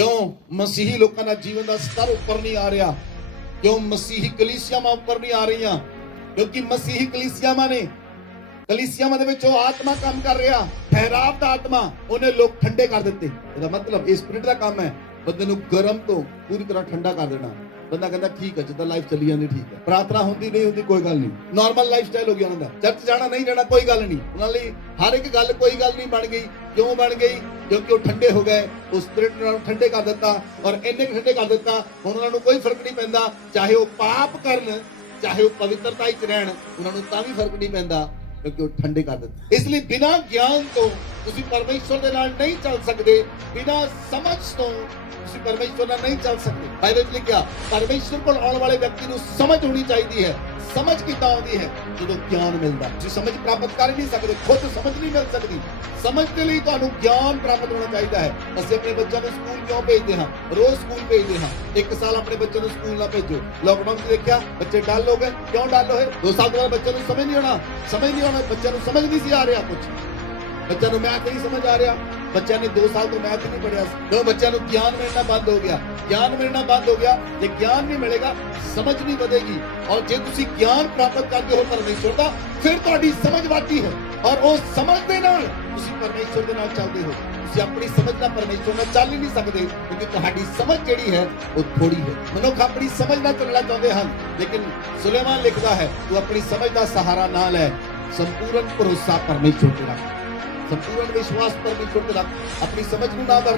क्यों मसीही लोगों का जीवन का स्तर उपर नहीं आ रहा? क्यों मसीही कलीसियावां उपर नहीं आ रही? क्योंकि मसीही कलीसियावां ने कलीसियावां दे विच आत्मा काम कर रहा, ठहराव दा आत्मा उन्हें लोग ठंडे कर दिते। ਇਹਦਾ मतलब ਇਹ स्पिरिट ਦਾ ਕੰਮ ਹੈ ਬੰਦੇ ਨੂੰ ਗਰਮ ਤੋਂ ਪੂਰੀ ਤਰ੍ਹਾਂ ਠੰਡਾ ਕਰ ਦੇਣਾ। ਬੰਦਾ ਕਹਿੰਦਾ ਠੀਕ ਹੈ ਜਿੱਦਾਂ ਲਾਈਫ ਚੱਲੀ ਜਾਂਦੀ ਠੀਕ ਹੈ, ਪ੍ਰਾਰਥਨਾ ਹੁੰਦੀ ਨਹੀਂ ਹੁੰਦੀ ਕੋਈ ਗੱਲ ਨਹੀਂ, ਨਾਰਮਲ ਲਾਈਫ ਸਟਾਈਲ ਹੋ ਗਿਆ ਉਹਨਾਂ ਦਾ, ਚਰਚ ਜਾਣਾ ਨਹੀਂ ਜਾਣਾ ਕੋਈ ਗੱਲ ਨਹੀਂ, ਉਹਨਾਂ ਲਈ ਹਰ ਇੱਕ ਗੱਲ ਕੋਈ ਗੱਲ ਨਹੀਂ ਬਣ ਗਈ। ਕਿਉਂ ਬਣ ਗਈ? ਕਿਉਂਕਿ ਉਹ ਠੰਡੇ ਹੋ ਗਏ, ਉਸ ਸਪਿਰਿਟ ਨੂੰ ਠੰਡੇ ਕਰ ਦਿੱਤਾ ਔਰ ਇੰਨੇ ਠੰਡੇ ਕਰ ਦਿੱਤਾ ਹੁਣ ਉਹਨਾਂ ਨੂੰ ਕੋਈ ਫਰਕ ਨਹੀਂ ਪੈਂਦਾ, ਚਾਹੇ ਉਹ ਪਾਪ ਕਰਨ ਚਾਹੇ ਉਹ ਪਵਿੱਤਰਤਾ ਵਿੱਚ ਰਹਿਣ, ਉਹਨਾਂ ਨੂੰ ਤਾਂ ਵੀ ਫਰਕ ਨਹੀਂ ਪੈਂਦਾ क्योंकि वो ठंडे कर देते। इसलिए बिना ज्ञान तो तुसी परमेश्वर दे नाल नहीं चल सकते, बिना समझ तो तुसी परमेश्वर नाल नहीं चल सकते। बाइबल में लिखा परमेश्वर को आने वाले व्यक्ति को समझ होनी चाहिए है। समझ कितना आती है जो ज्ञान मिलता, तुसी समझ प्राप्त कर नहीं सकते, खुद समझ नहीं मिल सकती। समझ के लिए तुहानू ज्ञान प्राप्त होना चाहिए है। असं अपने बच्चों को स्कूल क्यों भेजते हैं? रोज स्कूल भेजते हैं। एक साल अपने बच्चों को स्कूल ना भेजो। लॉकडाउन से देखा बच्चे डल हो गए, क्यों डल होए? 2 साल बाद बच्चों को समझ नहीं आना, समझ नहीं आना, बच्चों को समझ नहीं सी आ रहा, कुछ बच्चों को मैथ नहीं समझ आ रहा, बच्चों ने 2 साल तो मैथ नहीं पढ़िया, तो बच्चों को ज्ञान मिलना बंद हो गया। ज्ञान मिलना बंद हो गया, जे ज्ञान नहीं मिलेगा समझ नहीं बढ़ेगी। और जे तुसी ज्ञान प्राप्त करते हो परमेश्वर का, फिर तुहाडी समझ बढ़ती है और उस समझ दे नाल तुसी परमेश्वर दे नाल चलदे हो। तुसी अपनी समझ नाल परमेश्वर नाल चल ही नहीं सकते, क्योंकि तुहाडी समझ जिहड़ी है वो थोड़ी है। मनुख अपनी समझ नाल चलना चाहते हैं, लेकिन सुलेमान लिखदा है तू अपनी समझ का सहारा ना लै, संपूर्ण भरोसा परमेश्वर ते रख, संपूर्ण विश्वास परमेश्वर पे रख, अपनी समझ को ना कर,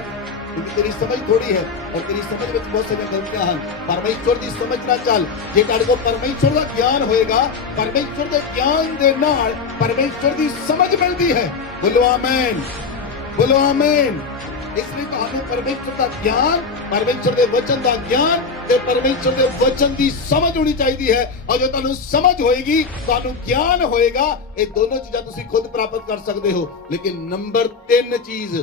क्योंकि तेरी समझ थोड़ी है और तेरी समझ में बहुत सारी गलतियां हैं। परमेश्वर की समझ ना चल, जे तेरे को परमेश्वर का ज्ञान होएगा, परमेश्वर के ज्ञान दे नाल परमेश्वर की समझ मिलती है। बोलो आमीन, बोलो आमीन। इसलिए तुहानू परमेश्वर का ज्ञान, परमेश्वर के वचन का ज्ञान ते परमेश्वर के वचन की समझ होनी चाहिए है। और जो तुहानू समझ होएगी, तुहानू ज्ञान होएगा, ये दोनों चीज़ां तुसी खुद प्राप्त कर सकते हो। लेकिन नंबर 3 चीज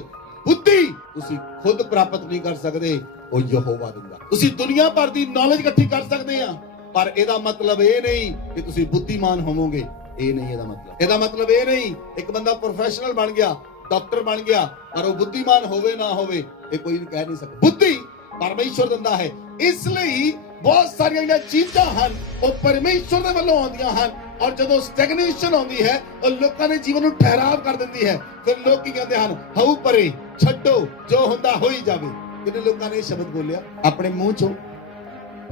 बुद्धि तुसी खुद प्राप्त नहीं कर सकते, वो यहोवा दिंदा। तुसी दुनिया भर की नॉलेज इकट्ठी कर सकते हैं, पर एदा मतलब ये नहीं कि तुसी बुद्धिमान होवोगे। ये नहीं एदा मतलब। एदा मतलब ये नहीं एक बंदा प्रोफेशनल बन गया, डॉक्टर बन गया और वो बुद्धिमान होवे ना होवे ये कोई कह नहीं सकता। बुद्धि परमेश्वर दिंदा है। इसलिए बहुत सारियां चीज़ां हैं वो परमेश्वर दे वल्लों आउंदियां हैं, और जदों स्टैगनेशन आउंदी है और लोकां दे जीवन नूं ठहराव कर दिंदी है, फिर लोग की कहते हैं हाउ परे छड्डो जो हुंदा हो ही जावे। किन्ने लोकां ने शब्द बोलिया अपने मुंह चों,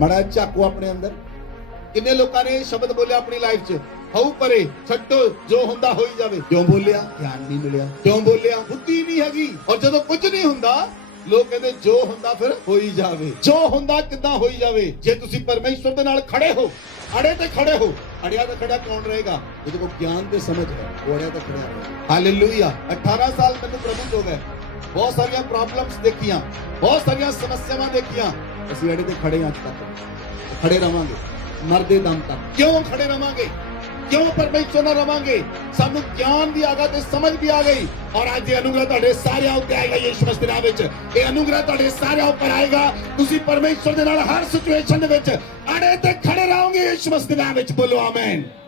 मड़ा झाको अपने अंदर, किन्ने लोकां ने शब्द बोलिया अपनी लाइफ च हाउ परे छड्डो जो हुंदा हो ही जावे। क्यों बोलिया? ज्ञान नहीं मिलिया। क्यों बोलिया? बुद्धि नहीं हैगी। और जदों कुछ नहीं हुंदा लोग कहते जो हुंदा फिर हो ही जावे। जो हुंदा किदां हो ही जावे? जे तुसी परमेश्वर दे नाल खड़े हो, अड़े ते खड़े हो। अड़िया ते खड़ा कौन रहेगा? जिसको ज्ञान ते समझ है वो अड़िया ते खड़ा है। हालेलुया। 18 साल मैंने प्रभु हो गए, बहुत सारियां प्रॉब्लम्स देखियां, बहुत सारियां समस्यावां देखियां, असि अड़े ते खड़े आज तक खड़े रवांगे मरदे दम तक। क्यों खड़े रवांगे? क्यों परमेश्वर ना रवांगे? सानू ज्ञान भी आ गया ते समझ भी आ गई, और आज ये अनुग्रह तुहाडे सारे उत्ते आएगा यीशु मसीह दे नाम विच। ये अनुग्रह तुहाडे सारे ऊपर आएगा। तुसी परमेश्वर दे नाल हर सिचुएशन दे विच अड़े ते खड़े रहोगे यीशु मसीह दे नाम विच। बोलो आमीन।